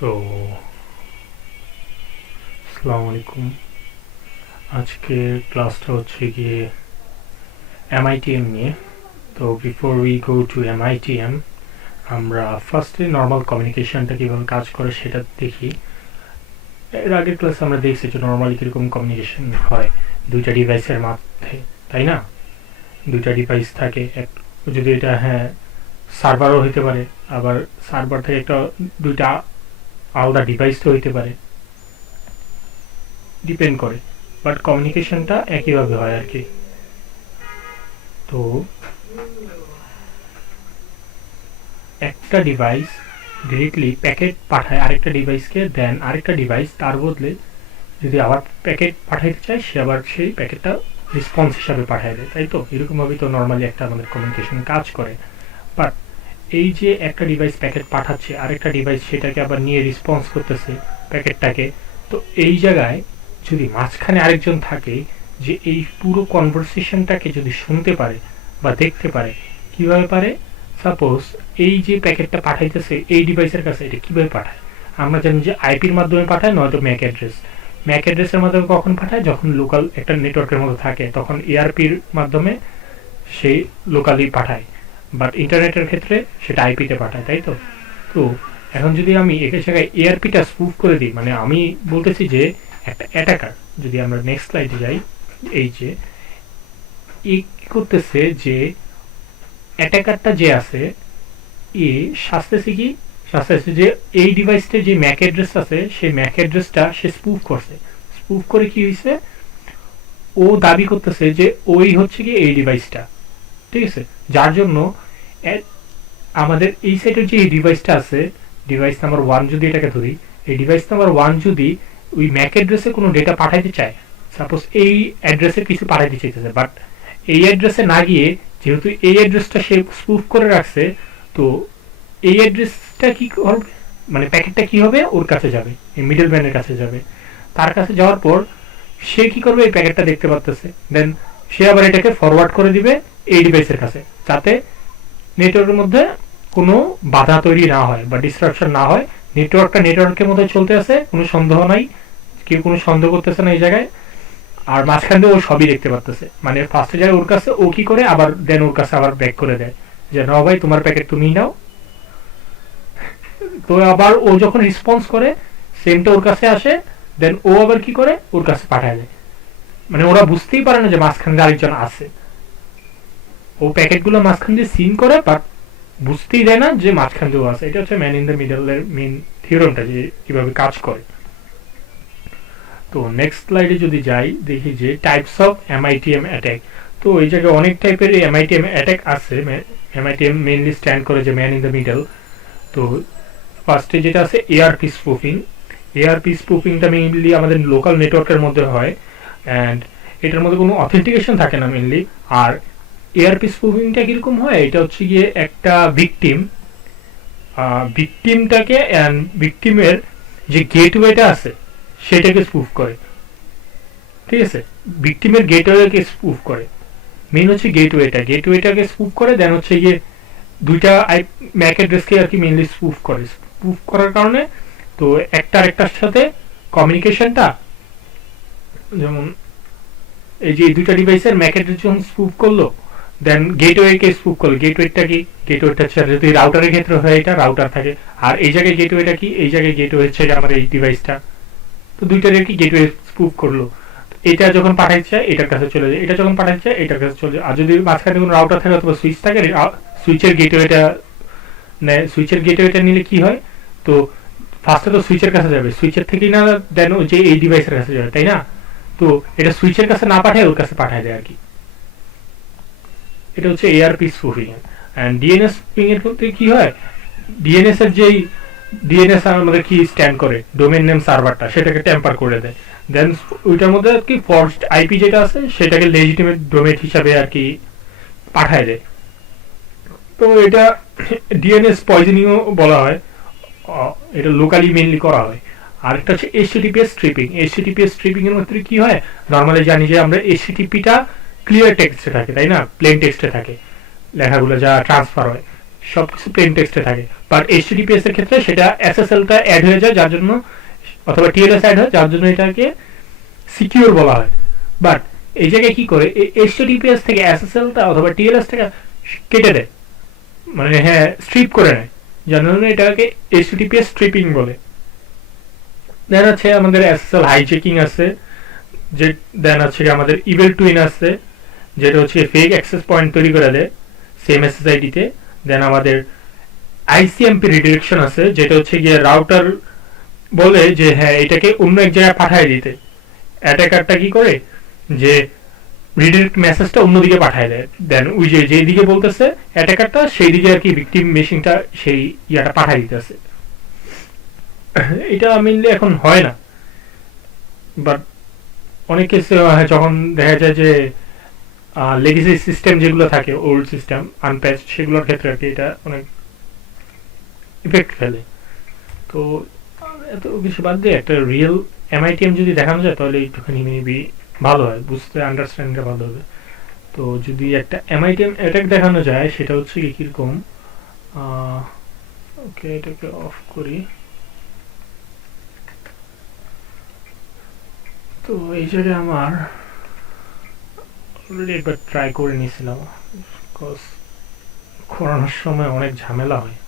So আসসালামু আলাইকুম। আজকে ক্লাসটা হচ্ছে গিয়ে MITM নিয়ে। তো before we go to MITM আমরা ফার্স্টে নর্মাল কমিউনিকেশনটা কীভাবে কাজ করে সেটা দেখি। এর আগের ক্লাসে আমরা দেখছি যে নর্মালি কীরকম কমিউনিকেশন হয় দুইটা ডিভাইসের মধ্যে, তাই না? দুইটা ডিভাইস থাকে, যদি এটা সার্ভারও হইতে পারে, আবার সার্ভার থেকে দুইটা আলাদা ডিভাইসও হইতে পারে, ডিপেন্ড করে, বাট কমিউনিকেশনটা একইভাবে হয় আর কি। তো একটা ডিভাইস ডিরেক্টলি প্যাকেট পাঠায় আরেকটা ডিভাইসকে, দেন আরেকটা ডিভাইস তার বদলে যদি আবার প্যাকেট পাঠাইতে চায় সে আবার সেই প্যাকেটটা রেসপন্স হিসাবে পাঠিয়ে দেয়, তাই তো? এরকমভাবেই তো নর্মালি একটা আমাদের কমিউনিকেশন কাজ করে। বাট এই যে একটা ডিভাইস প্যাকেট পাঠাচ্ছে আরেকটা ডিভাইস সেটাকে আবার নিয়ে রেসপন্স করতেছে প্যাকেটটাকে, তো এই জায়গায় যদি মাঝখানে আরেকজন থাকে যে এই পুরো কনভারসেশনটাকে যদি শুনতে পারে বা দেখতে পারে, কিভাবে পারে? সাপোজ এই যে প্যাকেটটা পাঠাইতেছে এই ডিভাইসের কাছে, এটা কিভাবে পাঠায়? আমরা জানি যে আইপির মাধ্যমে পাঠায়, নয়তো ম্যাক অ্যাড্রেসের মাধ্যমে কখন পাঠায়? যখন লোকাল একটা নেটওয়ার্কের মধ্যে থাকে তখন এআরপির মাধ্যমে সেই লোকালি পাঠায়, বাট ইন্টারনেটের ক্ষেত্রে সেটা আইপিতে পাঠায়, তাই তো? তো এখন যদি আমি একের জায়গায় এআরপিটা স্পুফ করে দিই, মানে আমি বলতেছি যে একটা অ্যাটাকার, যদি আমরা নেক্সট স্লাইডে যাই, এই যে কি করতেছে যে অ্যাটাকারটা যে আছে এ শাস্তেছে কি? শাস্তেছে যে এই ডিভাইসটা যে ম্যাক অ্যাড্রেস আছে সেই ম্যাক অ্যাড্রেসটা সে স্পুফ করছে। স্পুফ করে কি হয়েছে? ও দাবি করতেছে যে ওই হচ্ছে কি এই ডিভাইসটা, ঠিক আছে? যার জন্য আমাদের এই সাইডের যে ডিভাইসটা আছে, ডিভাইস নাম্বার 1 যদি এটাকে ধরি, এই ডিভাইস নাম্বার 1 যদি ওই ম্যাক অ্যাড্রেসে কোনো ডেটা পাঠাইতে চায়, সাপোজ এই অ্যাড্রেসে কিছু পাঠাইতে চাইতেছে, বাট এই অ্যাড্রেসে না গিয়ে যেহেতু এই অ্যাড্রেসটা সে স্পুফ করে রাখছে, তো এই অ্যাড্রেসটা কি করবে, মানে প্যাকেটটা কি হবে? ওর কাছে যাবে, এই মিডল ম্যানের কাছে যাবে। তার কাছে যাওয়ার পর সে কি করবে? এই প্যাকেটটা দেখতে পারতেছে, দেন সে আবার এটাকে ফরওয়ার্ড করে দিবে এই ডিভাইসের কাছে, যাতে নেটওয়ার্কের মধ্যে কোনো বাধা তৈরি না হয় বা ডিস্ট্রাকশন না হয়। নেটওয়ার্কের মধ্যে চলতে আছে, কোনো সন্দেহ নাই, কেউ কোনো সন্দেহ করতেছে না এই জায়গায়। আর মাঝখান দিয়ে ও সবই দেখতে পারতেছে, মানে ফার্স্টে যায় ওর কাছে, ও কি করে আবার দেন ওর কাছে আবার ব্যাক করে দেয় যে না ভাই তোমার প্যাকেট তুমিই নাও। তো আবার ও যখন রেসপন্স করে সেমটা ওর কাছে আসে, দেন ও আবার কি করে? ওর কাছে পাঠায় দেয়। মানে ওরা বুঝতেই পারে না যে মাঝখান দিয়ে আরেকজন আছে। ও প্যাকেটগুলো মাঝখান দিয়ে সিন করে, বাট বুঝতেই দেয় না যে মাঝখান দিয়েও আছে। এটা হচ্ছে ম্যান ইন দ্য মিডলের মেইন থিওরামটা, যে কিভাবে কাজ করে। তো নেক্সট স্লাইডে যদি যাই, দেখি যে টাইপস অফ MITM অ্যাটাক। তো এই জায়গায় অনেক টাইপের MITM অ্যাটাক আছে। MITM মেইনলি স্ট্যান্ড করে যে ম্যান ইন দ্য মিডল। তো ফার্স্টে যেটা আছে এআরপি স্পুফিং। এআরপি স্পুফিংটা মেইনলি আমাদের লোকাল নেটওয়ার্কের মধ্যে হয়, অ্যান্ড এটার মধ্যে কোনো অথেন্টিকেশন থাকে না মেইনলি। আর এআরপি স্পুফিংটা কিরকম হয়? এটা হচ্ছে গিয়ে একটা ভিকটিমটাকে অ্যান্ড ভিকটিমের যে গেটওয়েটা আছে সেটাকে স্পুফ করে, ঠিক আছে? ভিকটিমের গেটওয়েকে স্পুফ করে, মেইন হচ্ছে গেটওয়েটাকে স্পুফ করে, দেন হচ্ছে গিয়ে দুইটা ম্যাক অ্যাড্রেসকে আর কি মেইনলি স্পুফ করে। স্পুফ করার কারণে তো একটার সাথে কমিউনিকেশনটা, যেমন এই যে দুইটা ডিভাইসের ম্যাক অ্যাড্রেস যখন স্পুফ করলো, দেন গেটওয়েকে স্পুফ করলো। গেটওয়েটা কি? গেটওয়েটা হচ্ছে যদি রাউটারের ক্ষেত্রে হয় এটা রাউটার থাকে, আর এই জায়গায় গেটওয়েটা কি? এই জায়গায় গেটওয়ে হচ্ছে আমার এই ডিভাইসটা। তো দুইটার কি গেটওয়ে স্পুফ করলো। এটা যখন পাঠাইছে এটার কাছে চলে যায়, এটা যখন পাঠাইছে এটার কাছে চলে যায়। আর যদি মাঝখানে কোনো রাউটার থাকে অথবা সুইচ থাকে, সুইচের গেটওয়েটা নেয়। সুইচের গেটওয়েটা নিলে কি হয়? তো ফার্স্টে তো সুইচের কাছে যাবে, সুইচের থেকেই না দেন যে এই ডিভাইসের কাছে যাবে, তাই না? তো এটা সুইচের কাছে না পাঠায় ওর কাছে পাঠায় দেয় আর কি। এটা হচ্ছে ARP spoofing. And DNS spoofing এর ক্ষেত্রে কি হয়? ডিএনএস এর যেই ডিএনএস আমাদের কি স্ট্যান্ড করে ডোমেইন নেম সার্ভারটা, সেটাকে টেম্পার করে দেয়। দেন ওইটার মধ্যে কি ফরজড আইপি যেটা আছে সেটাকে লেজিটিমেট ডোমেইন হিসাবে আর কি পাঠায় দেয়। তো এটা ডিএনএস পয়জনিংও বলা হয়, এটা লোকালি মেইনলি করা হয়। আর একটা হচ্ছে এইচটিটিপিএস স্ট্রিপিং। এইচটিটিপিএস স্ট্রিপিং এর মধ্যে কি হয়? নর্মালি জানি যে আমরা এইচটিটিপিটা ক্লিয়ার টেক্সটে থাকে, তাই না? প্লেন টেক্সটে থাকে লেখাগুলো যা ট্রান্সফার হয়। সবকিছু প্লেন টেক্সটে থাকে, বাট এইচটিটিপিএস এর ক্ষেত্রে সেটা এসএসএলটা অ্যাড হয়ে যায়, যার জন্য অথবা টিএলএস অ্যাড হয়, যার জন্য এটাকে সিকিউর বলা হয়। বাট এই জায়গায় কি করে, এইচটিটিপিএস থেকে এসএসএলটা অথবা টিএলএস থেকে কেটে দেয়, মানে হ্যাঁ স্ট্রিপ করে নেয়, যার জন্য এটাকে এইচটিটিপিএস স্ট্রিপিং বলে। দেন আছে আমাদের এসএসএল হাইজেকিং আছে, যে দেন আছে আমাদের ইভেল টুইন আছে, যেটা হচ্ছে ফেক অ্যাক্সেস পয়েন্ট তৈরি করে দেয় সেম এসএসআইডিতে। দেন আমাদের আইসিএমপি রিডিরেকশন আছে, যেটা হচ্ছে গিয়ে রাউটার বলে যে হ্যাঁ এটাকে অন্য এক জায়গায় পাঠিয়ে দিতে, অ্যাটাকারটা কি করে যে রিডিরেক্ট মেসেজটা অন্যদিকে পাঠিয়ে দেয়, দেন ওই যে যেদিকে বলতেছে অ্যাটাকারটা সেই দিকে আর কি ভিকটিম মেশিনটা সেই ইয়াটা পাঠিয়ে দিতেছে। এটা মেইনলি এখন হয় না, বাট অনেক কেসে যখন দেখা যায় যে লেগেসি সিস্টেম যেগুলো থাকে, ওল্ড সিস্টেম আনপ্যাচ, সেগুলোর ক্ষেত্রে আর কি এটা অনেক ইফেক্ট ফেলে। তো এত কিছু বাদ দিয়ে একটা রিয়েল এমআইটিএম যদি দেখানো যায় তাহলে একটুখানি মেবি ভালো হয়, বুঝতে আন্ডারস্ট্যান্ডটা ভালো হবে। তো যদি একটা এমআইটিএম অ্যাটাক দেখানো যায় সেটা হচ্ছে কি কিরকম, ওকে এটাকে অফ করি। তো এই জায়গায় আমার অলরেডি একবার ট্রাই করে নিয়েছিলাম, বিকজ করানোর সময় অনেক ঝামেলা হয়।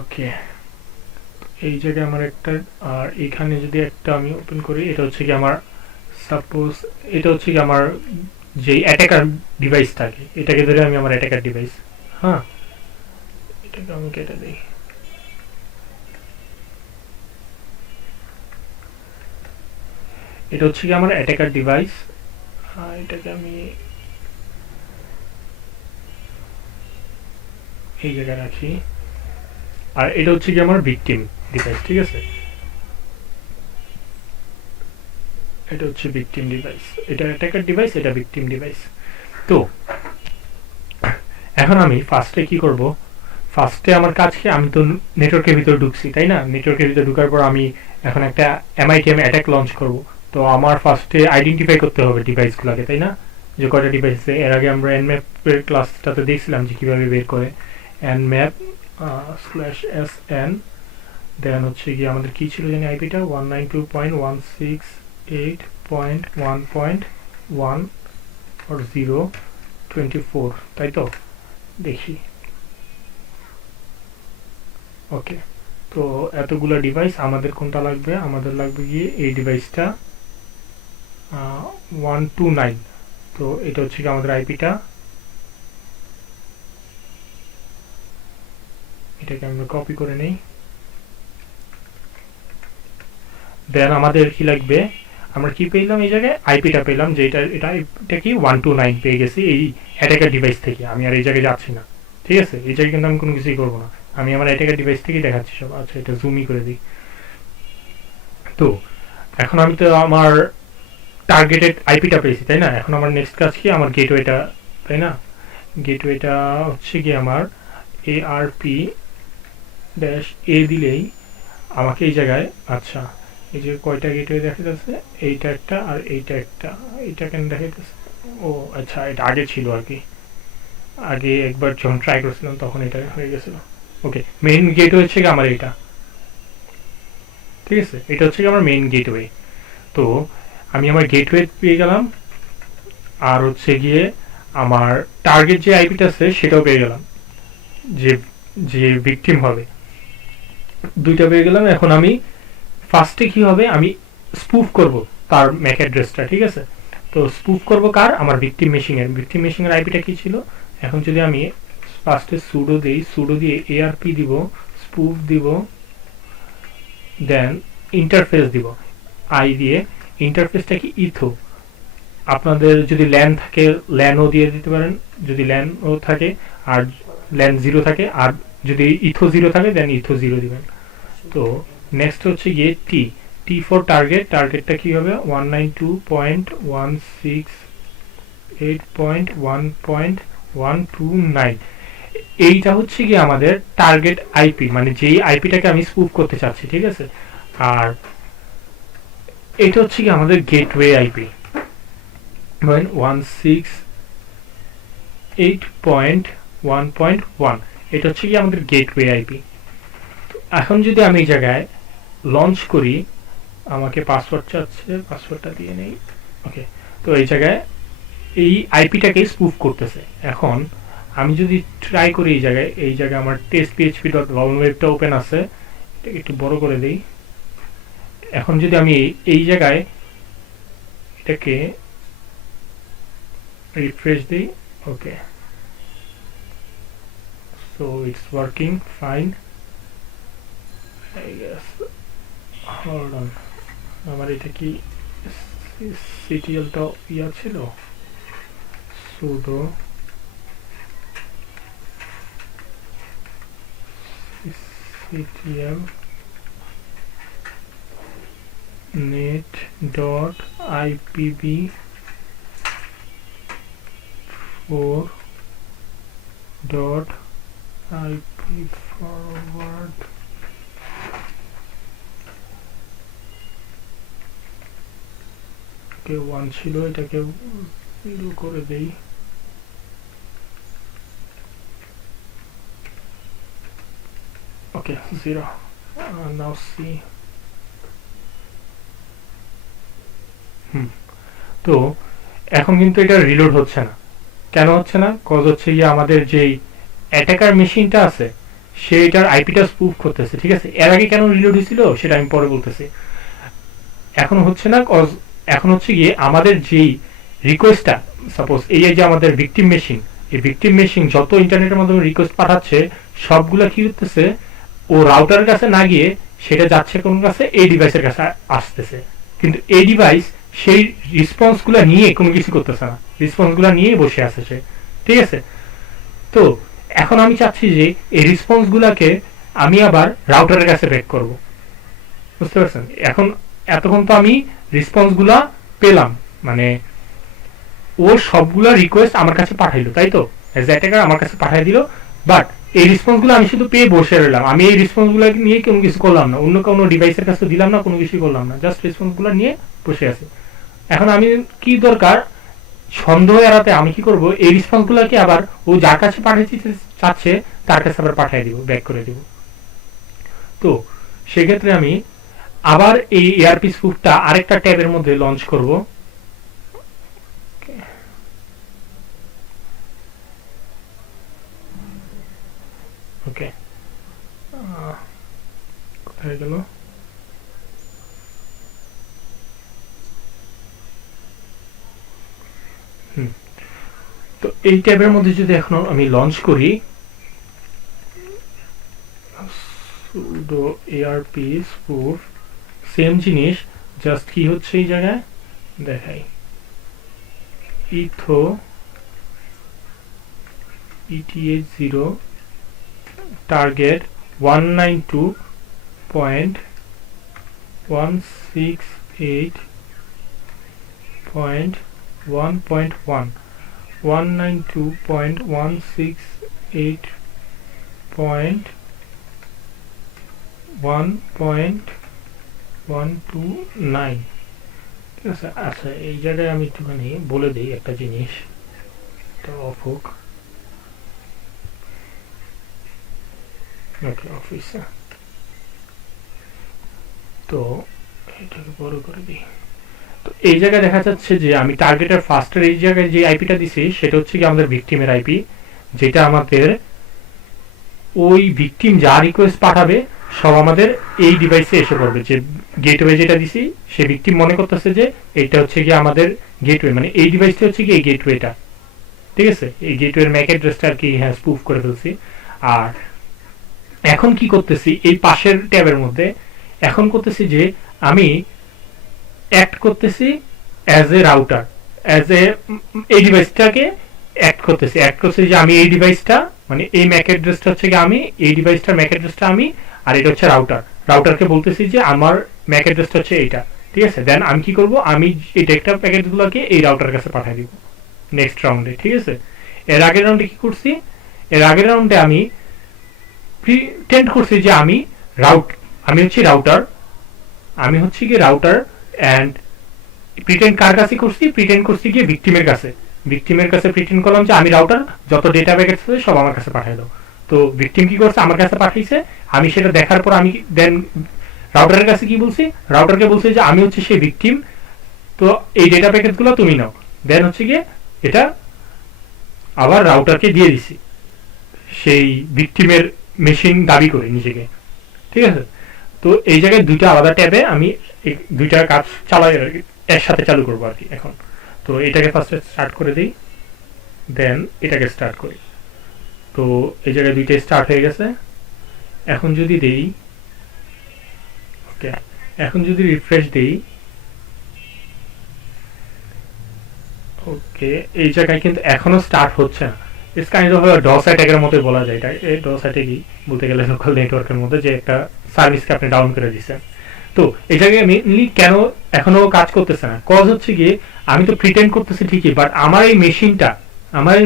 ওকে, এই জায়গায় আমার একটা, আর এখানে যদি একটা আমি ওপেন করি, এটা হচ্ছে কি আমার সাপোজ, এটা হচ্ছে কি আমার যে অ্যাটাকার ডিভাইস থাকে, এটাকে ধরে আমি আমার অ্যাটাকার ডিভাইস, হ্যাঁ এটাকে আমি কেটে দিই। এটা হচ্ছে কি আমার অ্যাটাকার ডিভাইস, এটাকে আমি এই জায়গায় রাখি, আর এটা হচ্ছে কি আমার ভিকটিম ডিভাইস, ঠিক আছে, এটা হচ্ছে ভিকটিম ডিভাইস, এটা অ্যাটাকার ডিভাইস, এটা ভিকটিম ডিভাইস। তো এখন আমি ফার্স্টে কি করব, ফার্স্টে আমার কাজ কি, আমি তো নেটওয়ার্কের ভিতর ঢুকছি তাই না, নেটওয়ার্কের ভিতর ঢুকার পর আমি এখন একটা এমআইটিএম অ্যাটাক লঞ্চ করব। তো আমার ফার্স্টে আইডেন্টিফাই করতে হবে ডিভাইসগুলোকে, তাই না, যে কয়টা ডিভাইস আছে। এর আগে আমরা এনম্যাপের ক্লাসটাতে দেখছিলাম যে কীভাবে বের করে, এনম্যাপ /sn, দেন হচ্ছে গিয়ে আমাদের কী ছিল জানি আইপিটা 192.168.1.1 or 024, তাই তো, দেখি। ওকে, তো এতগুলো ডিভাইস, আমাদের কোনটা লাগবে, আমাদের লাগবে গিয়ে এই ডিভাইসটা 129। তো এটা হচ্ছে কি আমাদের আইপিটা, এটাকে আমরা কপি করে নেই। দেন আমাদের কি লাগবে, আমরা কি পেলাম এই জায়গায়, আইপিটা পেলাম, যে এটা কি 129 পেয়ে গেছি এই অ্যাটাকার ডিভাইস থেকে। আমি আর এই জায়গায় যাচ্ছি না, ঠিক আছে, এই জায়গায় কিন্তু আমি কোনো কিছুই করবো না, আমি আমার অ্যাটাকার ডিভাইস থেকেই দেখাচ্ছি সব। আচ্ছা, এটা জুমই করে দিই। তো এখন আমি তো আমার টার্গেটেড আইপিটা পেয়েছি তাই না, এখন আমার নেক্সট কাজ কি, আমার গেটওয়েটা, তাই না, গেটওয়েটা হচ্ছে কি আমার ARP-A দিলেই আমাকে এই জায়গায়, আচ্ছা এই যে কয়টা গেটওয়ে দেখা যাচ্ছে, এইটা একটা আর এইটা একটা, এইটা কেন দেখা যাচ্ছে, ও আচ্ছা এটা আগে ছিল আর কি, আগে একবার যখন ট্রাই করছিলাম তখন এটা হয়ে গেছিল। ওকে, মেইন গেটওয়ে হচ্ছে কি আমার এইটা, ঠিক আছে, এটা হচ্ছে কি আমার মেইন গেটওয়ে। তো আমি আমার গেটওয়ে পেয়ে গেলাম, আর হচ্ছে গিয়ে আমার টার্গেট যে আইপিটা আছে সেটাও পেয়ে গেলাম, যে যে ভিকটিম হবে, দুইটা পেয়ে গেলাম। এখন আমি ফার্স্টে কি হবে, আমি স্পুফ করব তার ম্যাক অ্যাড্রেসটা, ঠিক আছে। তো স্পুফ করব কার, আমার ভিকটিম মেশিনের আইপিটা কি ছিল। এখন যদি আমি ফার্স্টে সুডো দিই, সুডো দিয়ে ARP দিব, স্পুফ দিব, দেন ইন্টারফেস দিব, আই দিয়ে, ইন্টারফেসটা কি ইথো, আপনাদের যদি ল্যান থাকে ল্যানও দিয়ে দিতে পারেন, যদি ল্যানও থাকে, আর ল্যান 0 থাকে, আর যদি ইথো 0 থাকে দেন ইথো 0 দিবেন। তো নেক্সট হচ্ছে গিয়ে টি ফর টার্গেটটা কি হবে 192.168.1.129, এইটা হচ্ছে কি আমাদের টার্গেট আইপি, মানে যেই আইপিটাকে আমি স্পুফ করতে চাচ্ছি, ঠিক আছে। আর এটা হচ্ছে কি আমাদের গেটওয়ে আইপি। 168.1.1 এটা হচ্ছে কি আমাদের গেটওয়ে আইপি। এখন যদি আমি এই জায়গায় লঞ্চ করি, আমাকে পাসওয়ার্ড চাচ্ছে, পাসওয়ার্ডটা দিয়ে নেই। ওকে, তো এই জায়গায় এই আইপিটাকে স্পুফ করতেছে। এখন আমি যদি ট্রাই করি এই জায়গায় আমার test.php.lolwebটা ওপেন আছে, এটাকে একটু বড় করে দেই। এখন যদি আমি এই জায়গায় এটাকে রিফ্রেশ দিই, okay, so it's working fine I guess. Hold on, আমার এটা কি সিটিএলটা ইয়া ছিল, sudo ctl net.ipv4.ip forward কে 1 ছিল, এটাকে 0 করে দেই। ওকে, 0। নাও সি। তো এখন কিন্তু এটা রিলোড হচ্ছে না। কেন হচ্ছে না? কজ হচ্ছে গিয়ে আমাদের যেই অ্যাটাকার মেশিনটা আছে সেইটার আইপিটা স্পুফ করতেছে, ঠিক আছে। এর আগে কেন রিলোড হয়েছিল সেটা আমি পরে বলতেছি। এখন হচ্ছে না, কজ এখন হচ্ছে গিয়ে আমাদের যেই রিকোয়েস্টটা, সাপোজ এই যে আমাদের ভিকটিম মেশিন, এই ভিকটিম মেশিন যত ইন্টারনেটের মাধ্যমে রিকোয়েস্ট পাঠাচ্ছে সবগুলা কি করতেছে, ও রাউটারের কাছে না গিয়ে সেটা যাচ্ছে কোন কাছে, এই ডিভাইসের কাছে আসতেছে। কিন্তু এই ডিভাইস সেই রেসপন্সগুলো নিয়ে কোনো কিছু করতেছে না, রেসপন্সগুলো নিয়ে বসে আছে সে, ঠিক আছে। তো এখন আমি চাচ্ছি যে এই রেসপন্সগুলোকে আমি আবার রাউটারের কাছে ব্যাক করব, বুঝতে পারছেন। এখন এতক্ষণ তো আমি রেসপন্সগুলা পেলাম, মানে ও সবগুলা রিকোয়েস্ট আমার কাছে পাঠাইলো, তাই তো, এজ অ্যাটাকার আমার কাছে পাঠাই দিল। বাট এই রেসপন্সগুলো আমি শুধু পেয়ে বসে রইলাম, আমি এই রেসপন্সগুলো নিয়ে কোনো কিছু করলাম না, অন্য কোনো ডিভাইসের কাছে দিলাম না, কোনো কিছু করলাম না, জাস্ট রেসপন্সগুলো নিয়ে বসে আছি। এখন আমি কি দরকার, সন্দেহ এড়াতে আমি কি করব, এই রেসপন্সগুলোকে আবার ও যার কাছে পাঠাতে চাচ্ছে তার কাছে আবার পাঠিয়ে দিব, ব্যাক করে দিব। তো সেক্ষেত্রে আমি আবার এই এআরপি স্পুফটা আরেকটা ট্যাবের মধ্যে লঞ্চ করব। ওকে, কোথায় গেল? তো এই ট্যাবের মধ্যে যদি এখন আমি লঞ্চ করি sudo arp spoof, সেম জিনিস, জাস্ট কি হচ্ছে এই জায়গায় দেখাই, etho eth0 টার্গেট 192.168.1.1 192.168.1.129, ঠিক আছে। আচ্ছা, এই জায়গায় আমি একটুখানি বলে দিই একটা জিনিস, এটা অফ হোক। ওকে, অফিসে তো এটাকে বড় করে দিই। তো এই জায়গায় দেখা যাচ্ছে যে আমি টার্গেটের ফার্স্টের এই জায়গায় যে আইপিটা দিছি সেটা হচ্ছে কি আমাদের ভিকটিমের আইপি, যেটা আমাদের ওই ভিকটিম যা রিকোয়েস্ট পাঠাবে সব আমাদের এই ডিভাইসে এসে পড়বে। যে গেটওয়ে যেটা দিছি সে ভিকটিম মনে করতেছে যে এইটা হচ্ছে কি আমাদের গেটওয়ে, মানে এই ডিভাইসটা হচ্ছে কি এই গেটওয়েটা, ঠিক আছে। এই গেটওয়ের ম্যাক অ্যাড্রেসটা আর কি হ্যাঁ স্পুফ করে ফেলছি। আর এখন কি করতেছি, এই পাশের ট্যাবের মধ্যে এখন করতেছি যে আমি অ্যাক্ট করতেছি as a router, as a এই ডিভাইসটাকে অ্যাক্ট করতেছি যে আমি এই ডিভাইসটা, মানে এই ম্যাক অ্যাড্রেসটা হচ্ছে কি আমি, এই ডিভাইসটার ম্যাক অ্যাড্রেসটা আমি, আর এটা হচ্ছে রাউটারকে বলতেছি যে আমার ম্যাক অ্যাড্রেসটা হচ্ছে এইটা, ঠিক আছে। দেন আমি কি করব, আমি এই ডেটা প্যাকেটগুলোকে এই রাউটারের কাছে পাঠিয়ে দিব নেক্সট রাউন্ডে, ঠিক আছে। এর আগের রাউন্ডে কি করছি, এর আগের রাউন্ডে আমি প্রিটেন্ড করছি যে আমি হচ্ছে রাউটার, আমি হচ্ছে কি রাউটার, অ্যান্ড প্রিটেন্ড কার কাছে করছি, প্রিটেন্ড করছি গিয়ে ভিকটিমের কাছে, ভিকটিমের কাছে প্রিটেন্ড করলাম যে আমি রাউটার যত ডেটা প্যাকেট আছে সব আমার কাছে পাঠিয়ে দাও। তো ভিকটিম কি করছে, আমার কাছে পাঠিয়েছে, আমি সেটা দেখার পর আমি দেন রাউটারের কাছে কি বলছি, রাউটারকে বলছি যে আমি হচ্ছে সেই ভিকটিম, তো এই ডেটা প্যাকেটগুলো তুমি নাও। দেন হচ্ছে গিয়ে এটা আবার রাউটারকে দিয়ে দিছি সেই ভিকটিমের মেশিন দাবি করে নিজেকে, ঠিক আছে। তো এই জায়গায় দুইটা আলাদা ট্যাবে আমি দুইটা কাজ চালাই একসাথে চালু করবো আর কি এখন। তো এটাকে ফার্স্টে স্টার্ট করে দিই, দেন এটাকে স্টার্ট করি। তো এই জায়গায় দুইটা স্টার্ট হয়ে গেছে। এখন যদি দেই, ওকে, এখন যদি রিফ্রেশ দেই, ওকে, এই জায়গায় কিন্তু এখনো স্টার্ট হচ্ছে না। ইটস কাইন্ড অফ ডস অ্যাটাকের মতো বলা যায় এটা। এই ডস অ্যাটাকই বলতে গেলে লোকাল নেটওয়ার্কের মধ্যে যে একটা সার্ভিসকে আপনি ডাউন করে দিচ্ছেন। তো এই জায়গায় মেইনলি কেন এখনো কাজ করতেছে না, কজ হচ্ছে গিয়ে আমি তো প্রিটেন্ড করতেছি ঠিকই, বাট আমার এই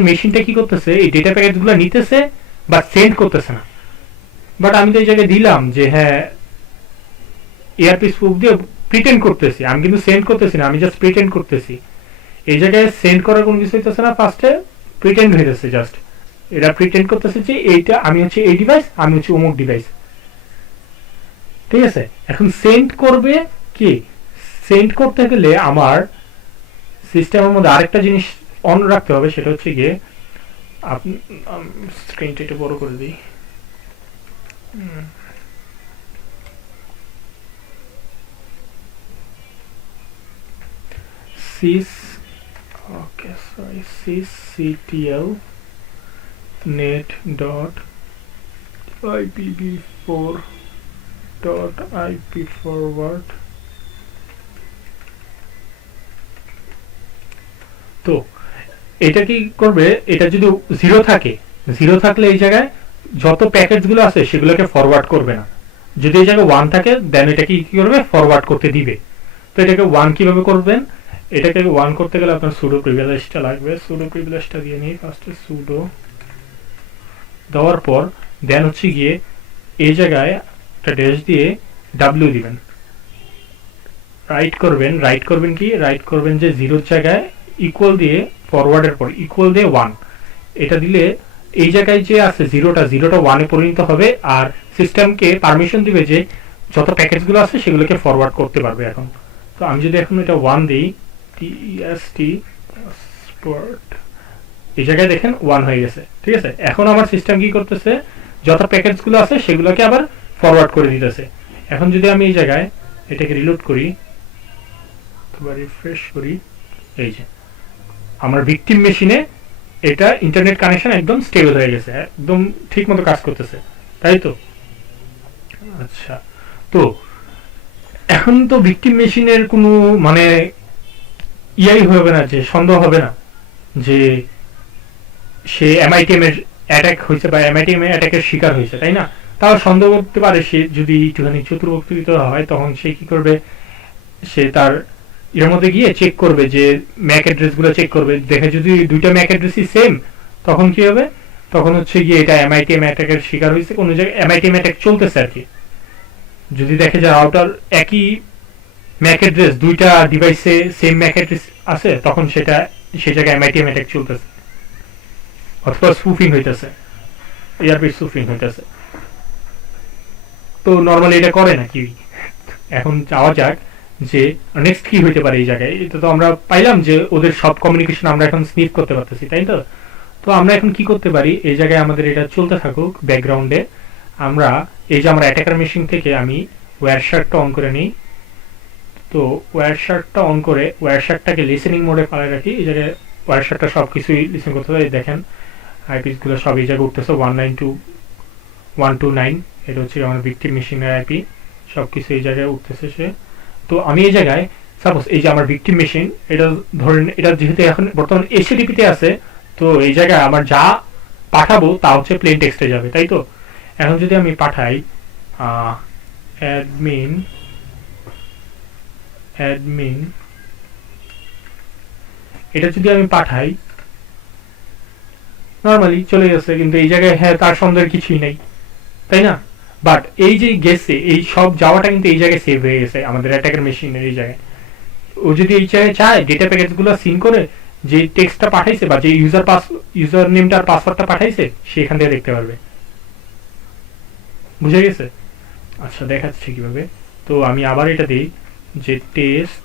মেশিনটা কি করতেছে, এই ডেটা প্যাকেটগুলো নিতেছে বাট সেন্ড করতেছে না। বাট আমি তো এই জায়গায় দিলাম যে হ্যাঁ এয়ারপিস প্রুফ দিয়ে প্রিটেন্ড করতেছি, আমি কিন্তু সেন্ড করতেছি না, আমি জাস্ট প্রিটেন্ড করতেছি। এই জায়গায় সেন্ড করার কোনো কিছু হইতেছে না, ফার্স্টে প্রিটেন্ড হইতেছে, জাস্ট এটা প্রিটেন্ড করতেছে যে এইটা আমি হচ্ছে এই ডিভাইস, আমি হচ্ছে অমুক ডিভাইস, ঠিক আছে। এখন সেন্ড করবে কি, সেন্ড করতে গেলে আমার সিস্টেমের মধ্যে আরেকটা জিনিস অন রাখতে হবে, সেটা হচ্ছে গিয়ে আপনি স্ক্রিনটা একটু বড় করে দিই। sysctl net dot ipv4 dot ip forward। তো এটা কি করবে, এটা যদি জিরো থাকে, জিরো থাকলে এই জায়গায় যত প্যাকেজ গুলো আছে সেগুলোকে ফরওয়ার্ড করবে না। যদি এই জায়গায় ওয়ান থাকে দেন এটাকে কি করবে, ফরওয়ার্ড করতে দিবে। তো এটাকে ওয়ান কিভাবে করবেন, এটাকে ওয়ান করতে গেলে আপনার সুডো প্রিভিলেজটা লাগবে। সুডো প্রিভিলেজটা দিয়ে নিই ফার্স্টে, সুডো দেওয়ার পর দেন হচ্ছে গিয়ে এই জায়গায় একটা ড্যাশ দিয়ে ডাব্লিউ দিবেন, রাইট করবেন কি, রাইট করবেন যে জিরোর জায়গায় ইকুয়াল দিয়ে ফরওয়ার্ডের পর ইকুয়াল দিয়ে ওয়ান, এটা দিলে এই জায়গায় যে আছে জিরোটা ওয়ানে পরিণত হবে, আর সিস্টেমকে পারমিশন দিবে যে যত প্যাকেজগুলো আছে সেগুলোকে ফরওয়ার্ড করতে পারবে এখন। তো আমি যদি এখন এটা ওয়ান দিই, টি স্পট, এই জায়গায় দেখেন ওয়ান হয়ে গেছে, ঠিক আছে। এখন আমার সিস্টেম কি করতেছে, যত প্যাকেজগুলো আছে সেগুলোকে আবার ফরওয়ার্ড করে দিতেছে। এখন যদি আমি এই জায়গায় এটাকে রিলোড করি, রিফ্রেশ করি, এই যে আমার ভিকটিম মেশিনে এটা ইন্টারনেট কানেকশন একদম স্টেবল হয়ে গেছে, একদম ঠিক মতো কাজ করতেছে, তাই তো। আচ্ছা, তো এখন তো ভিকটিম মেশিনের কোনো মানে ইয়াই হবে না, যে সন্দেহ হবে না যে সে এমআইটিএম এর অ্যাটাক হয়েছে বা এমআইটিএম এর অ্যাটাকের শিকার হয়েছে, তাই না। তাও সন্দেহ করতে পারে, সে যদি একটুখানি চতুর্বক্তৃত হয় তখন সে কি করবে, সে তার এর মধ্যে গিয়ে চেক করবে যে ম্যাক অ্যাড্রেস গুলো চেক করবে, দেখে যদি দুইটা ম্যাক অ্যাড্রেসই সেম তখন কি হবে, তখন হচ্ছে গিয়ে এটা এমআইটিএম অ্যাটাকের শিকার হয়েছে, কোনো জায়গায় এমআইটিএম অ্যাটাক চলতেছে আর কি। যদি দেখে যে রাউটার একই ম্যাক অ্যাড্রেস, দুইটা ডিভাইসে সেম ম্যাক অ্যাড্রেস আছে, তখন সেটা সেই জায়গায় এমআইটিএম অ্যাটাক চলতেছে, অথবা স্পুফিং হইতেছে, এয়ারপিস স্পুফিং হইতেছে। তো নরমালি এটা করে না কি। এখন যাওয়া যাক যে নেক্সট কি হইতে পারে এই জায়গায়। এটা তো আমরা পাইলাম যে ওদের সব কমিউনিকেশন আমরা এখন স্নিপ করতে পারতেছি, তাই তো। তো আমরা এখন কি করতে পারি, এই জায়গায় আমাদের এটা চলতে থাকুক ব্যাকগ্রাউন্ডে, আমরা এই যে আমার অ্যাটাকার মেশিন থেকে আমি ওয়্যারশার্টটা অন করে নিই। তো ওয়্যারশার্টটা অন করে ওয়্যারশার্টটাকে লিসেনিং মোডে পালাই রাখি। এই জায়গায় ওয়্যারশার্টটা সব কিছুই লিসেন করতে হবে, দেখেন আইপিসগুলো সব এই জায়গায় উঠতেছে 192.129, এটা হচ্ছে আমার ভিকটিম মেশিনের আইপি, সব কিছু এই জায়গায় উঠতেছে সে। তো আমি এই জায়গায় সাপোজ এই যে আমার ভিকটিম মেশিন, এটা ধরেন এটা যেহেতু এখন বর্তমান এসএডিপিতে আছে, তো এই জায়গায় আমার যা পাঠাবো তা হচ্ছে প্লেন টেক্সটে যাবে, তাই তো। এখন যদি আমি পাঠাই অ্যাডমিন এটা যদি আমি পাঠাই, নরমালি চলে গেছে, কিন্তু এই জায়গায় হ্যাঁ তার সন্দেহের কিছুই নেই, তাই না। বাট এই যে গেছে, এই সব যাওয়াটা কিন্তু এই জায়গায় সেভ হয়ে গেছে আমাদের অ্যাটাকার মেশিনের এই জায়গায়। ও যদি এই চায় ডেটা প্যাকেজগুলো সিন করে যে টেক্সটটা পাঠাইছে বা যে ইউজার নেমটা আর পাসওয়ার্ডটা পাঠাইছে সেখান থেকে দেখতে পারবে। বুঝে গেছে? আচ্ছা দেখাচ্ছি কিভাবে। তো আমি আবার এটা দিই যে টেস্ট,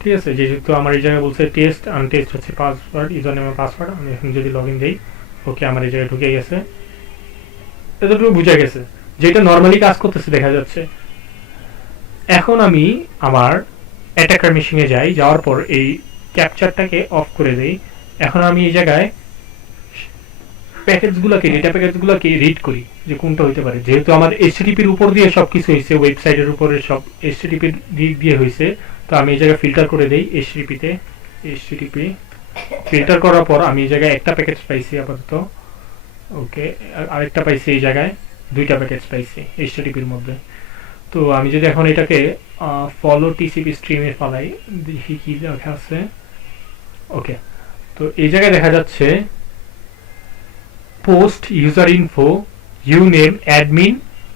ঠিক আছে, যেহেতু আমার এই জায়গায় বলছে টেস্ট, আমি টেস্ট হচ্ছে পাসওয়ার্ড, ইউজার নেম পাসওয়ার্ড, আমি এখন যদি লগ ইন দিই, ওকে আমার এই জায়গায় ঢুকে গেছে। এতটুকু বুঝা গেছে যেটা নর্মালি কাজ করতেছে দেখা যাচ্ছে। এখন আমি আমার অ্যাটাকার মেশিনে যাই, যাওয়ার পর এই ক্যাপচারটাকে অফ করে দেই। এখন আমি এই জায়গায় প্যাকেজগুলোকে, ডেটা প্যাকেজগুলোকে রিড করি যে কোনটা হইতে পারে। যেহেতু আমার এইচটিটিপির উপর দিয়ে সবকিছু হয়েছে, ওয়েবসাইটের উপরে সব এইচটিটিপির দিক দিয়ে হয়েছে, তো আমি এই জায়গায় ফিল্টার করে দেই এইচটিটিপি ফিল্টার করার পর আমি এই জায়গায় একটা প্যাকেজ পাইছি আপাতত, ওকে, আরেকটা পাইছি এই জায়গায়, দুইটা প্যাকেজ পাইছি এইচটিটিপির মধ্যে। তো আমি যদি এখন এটাকে ফলো টিসিপি স্ট্রিমে ফালাই, দেখি কি দেখা আছে। ওকে, তো এই জায়গায় দেখা যাচ্ছে পোস্ট ইউজার ইনফো ইউ নেম অ্যাডমিন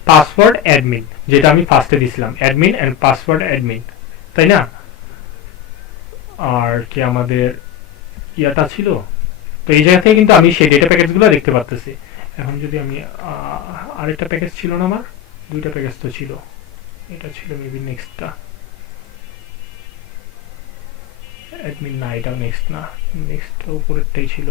পাসওয়ার্ড অ্যাডমিন, যেটা আমি ফার্স্টে দিছিলাম, অ্যাডমিন এন্ড পাসওয়ার্ড অ্যাডমিন, তাই না? আর কি আমাদের ইয়াটা ছিল। তো এই জায়গা থেকে কিন্তু আমি সেই ডেটা প্যাকেজগুলো দেখতে পাচ্ছি। এখন যদি আমি আরেকটা প্যাকেজ ছিল না, আমার দুইটা প্যাকেজ তো ছিল, এটা ছিল মেবি নেক্সটটা, অ্যাডমিন না, এটা নেক্সট না, নেক্সট উপরেরটাই ছিল।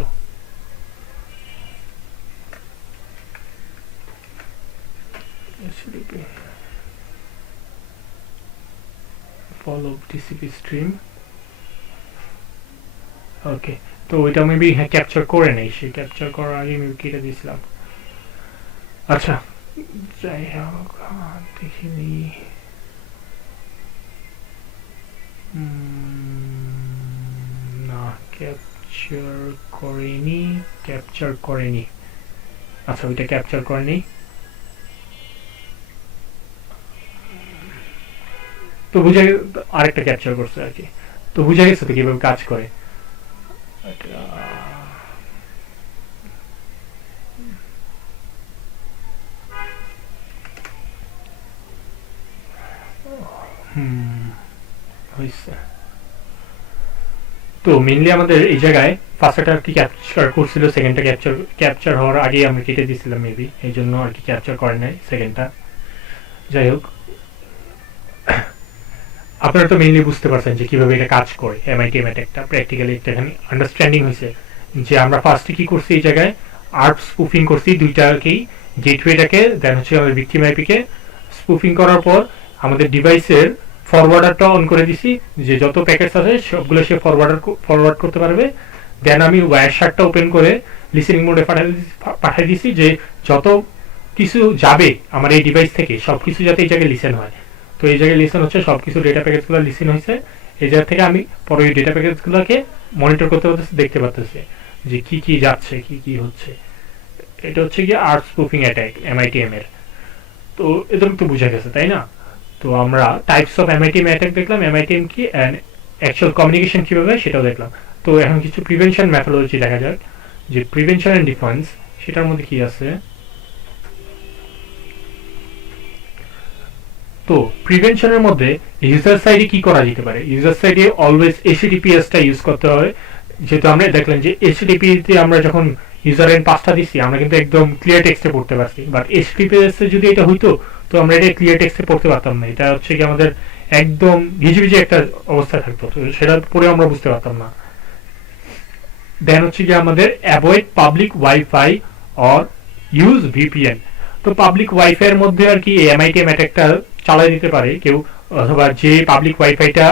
ফলো টিসিপি স্ট্রিম, ওকে। তো ওইটা মেবি হ্যাঁ ক্যাপচার করে নেই, সেই ক্যাপচার করার আগে মেবি কেটে দিয়েছিলাম। আচ্ছা যাই হোক, দেখিনি, না ক্যাপচার করেনি। আচ্ছা ওইটা ক্যাপচার করেনি, তো বুঝা আরেকটা ক্যাপচার করছে আর কি। তো বুঝা গেছে তো কিভাবে কাজ করে। তো মেইনলি আমাদের এই জায়গায় ফার্স্টটা আর কি ক্যাপচার করছিল, সেকেন্ডটা ক্যাপচার হওয়ার আগে আমি কেটে দিয়েছিলাম মেবি, এই জন্য আর কি ক্যাপচার করে নাই সেকেন্ডটা। যাই হোক, আপনারা তো মেইনলি বুঝতে পারছেন যে কিভাবে এটা কাজ করে। এমআইটি একটা প্র্যাকটিক্যালি একটুখানি আন্ডারস্ট্যান্ডিং হয়েছে যে আমরা ফার্স্টে কি করছি, এই জায়গায় আর্প স্পুফিং করছি দুইটাকেই, গেটওয়েটাকে দেন হচ্ছে আমাদের ভিকটিম আইপিকে স্পুফিং করার পর আমাদের ডিভাইসের ফরওয়ার্ডারটা অন করে দিছি, যে যত প্যাকেটস আছে সবগুলো সে ফরওয়ার্ড করতে পারবে। দেন আমি ওয়্যার শার্টটা ওপেন করে লিসেনিং মোডে পাঠিয়ে দিছি যে যত কিছু যাবে আমার এই ডিভাইস থেকে সবকিছু যাতে এই জায়গায় লিসেন হয়। তো এই জায়গায় লিসেন হচ্ছে, সবকিছু ডেটা প্যাকেজগুলো লিসেন হয়েছে। এই জায়গা থেকে আমি পরে ওই ডেটা প্যাকেজগুলোকে মনিটর করতে পারতেছি, দেখতে পারতেছি যে কি কি যাচ্ছে, কি কি হচ্ছে। এটা হচ্ছে কি আর্ট স্পুফিং অ্যাটাক এমআইটিএম এর। তো এদের তো বুঝা গেছে তাই না? তো আমরা টাইপস অফ এমআইটিএম অ্যাটাক দেখলাম, এমআইটিএম কি অ্যান্ড অ্যাকচুয়াল কমিউনিকেশন কিভাবে সেটাও দেখলাম। তো এখন কিছু প্রিভেনশন মেথোডোলজি দেখা যাক, যে প্রিভেনশন এন্ড ডিফেন্স সেটার মধ্যে কি আছে। তো প্রিভেনশনের মধ্যে ইউজার সাইডে কি করা যেতে পারে, ইউজার সাইডে অলওয়েজ এইচটিটিপিএসটা ইউজ করতে হবে। যেহেতু আমরা দেখলেন যে এইচটিটিপি তে আমরা যখন ইউজার এন্ড পাসটা দিচ্ছি আমরা কিন্তু একদম ক্লিয়ার টেক্সটে পড়তে পারছি, বাট এইচটিটিপিএস এ যদি এটা হইতো তো আমরা এটা ক্লিয়ার টেক্সটে পড়তে পারতাম না, এটা হচ্ছে কি আমাদের একদম ভিজে একটা অবস্থা থাকতো, তো সেটা পড়ে আমরা বুঝতে পারতাম না। দেন হচ্ছে কি আমাদের avoid public wifi or use VPN. তো পাবলিক ওয়াইফাই এর মধ্যে আর কি এমআইটিএম অ্যাটাকটা চালাই দিতে পারে কেউ, অথবা যে পাবলিক ওয়াইফাইটা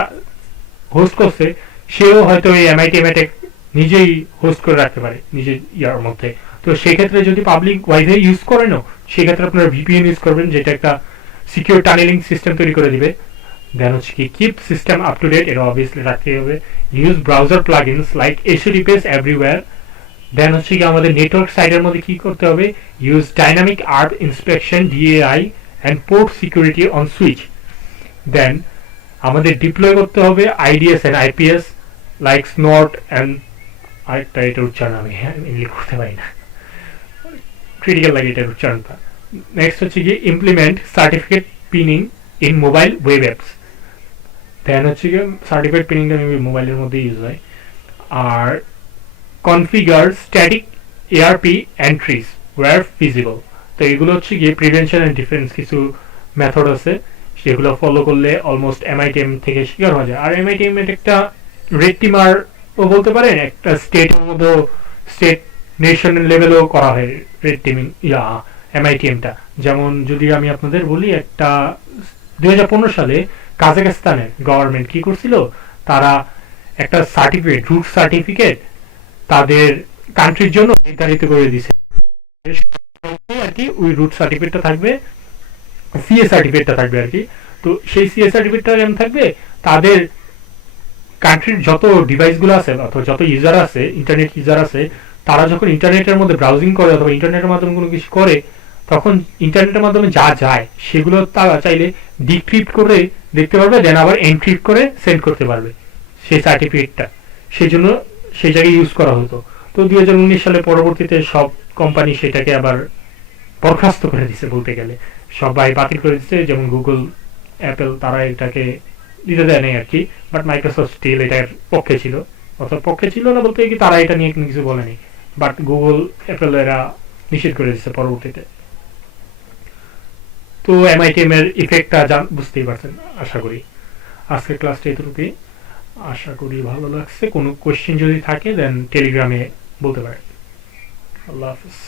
হোস্ট করছে সেও হয়তো এই এমআইটিএম অ্যাটাক নিজেই হোস্ট করে রাখতে পারে নিজের ইয়ার মধ্যে। তো সেক্ষেত্রে যদি পাবলিক ওয়াইফাই ইউজ করেন, সেক্ষেত্রে আপনারা ভিপিএন ইউজ করবেন, যেটা একটা সিকিউর টানেলিং সিস্টেম তৈরি করে দিবে। দেন হচ্ছে কি keep system up to date, এটা অবভিয়াসলি রাখতে হবে। Use browser plugins like HTTPS everywhere. Then হচ্ছে কি আমাদের নেটওয়ার্ক সাইডের মধ্যে কি করতে হবে, use dynamic ARP inspection DAI and port security on switch. Then আমাদের ডিপ্লয় করতে হবে IDS and IPS like Snort and আরেকটা, এটার উচ্চারণ আমি ইংলিশ করতে পারি না, ক্রিটিক্যাল লাগে এটার উচ্চারণটা। নেক্সট হচ্ছে কি implement certificate pinning in mobile web apps. Then হচ্ছে গিয়ে সার্টিফাইড পেনিংটা মেবি মোবাইলের মধ্যে ইউজ হয়। আর configure static ARP entries where feasible. তো এগুলো হচ্ছে গিয়ে প্রিভেনশন অ্যান্ড ডিফেন্স কিছু মেথড আছে, সেগুলো ফলো করলে অলমোস্ট এমআইটিএম থেকে শিকার হওয়া যায়। আর এমআইটিএম এর একটা রেড টিমার ও বলতে পারেন, একটা স্টেটের মধ্যে স্টেট নেশনাল লেভেলও করা হয় রেড টিমিং এমআইটিএমটা। যেমন যদি আমি আপনাদের বলি, একটা 2015 সালে কাজাখস্তানের গভর্নমেন্ট কি করছিল, তারা একটা সার্টিফিকেট, রুট সার্টিফিকেট তাদের কান্ট্রির জন্য নির্ধারিত করে দিছে আর কি। ওই রুট সার্টিফিকেটটা থাকবে, সিএ সার্টিফিকেটটা থাকবে আর কি। তো সেই সিএ সার্টিফিকেটটা যেমন থাকবে, তাদের কান্ট্রির যত ডিভাইসগুলো আছে অথবা যত ইউজার আছে, ইন্টারনেট ইউজার আছে, তারা যখন ইন্টারনেটের মধ্যে ব্রাউজিং করে অথবা ইন্টারনেটের মাধ্যমে কোনো কিছু করে, তখন ইন্টারনেটের মাধ্যমে যা যায় সেগুলো তারা চাইলে ডিক্রিপ্ট করে দেখতে পারবে, দেন আবার এনক্রিপ্ট করে সেন্ড করতে পারবে সেই সার্টিফিকেটটা। সেই জন্য সেই জায়গায় ইউজ করা হতো। তো 2019 সালে পরবর্তীতে সব কোম্পানি সেটাকে আবার বরখাস্ত করে দিছে বলতে গেলে, সবাই বাতিল করে দিচ্ছে। যেমন গুগল, অ্যাপেল, তারা এটাকে দিতে দেয় নাই আর কি। বাট মাইক্রোসফট স্টিল এটার পক্ষে ছিল, অর্থাৎ পক্ষে ছিল না বলতে কি, তারা এটা নিয়ে কিছু বলেনি। বাট গুগল, অ্যাপেল এরা নিষেধ করে দিচ্ছে পরবর্তীতে। তো এমআইটিএম এর ইফেক্টটা বুঝতেই পারছেন আশা করি। আজকের ক্লাসটা এতটুকুই, আশা করি ভালো লাগছে। কোনো কোয়েশ্চেন যদি থাকে দেন টেলিগ্রামে বলতে পারেন। আল্লাহ হাফিজ।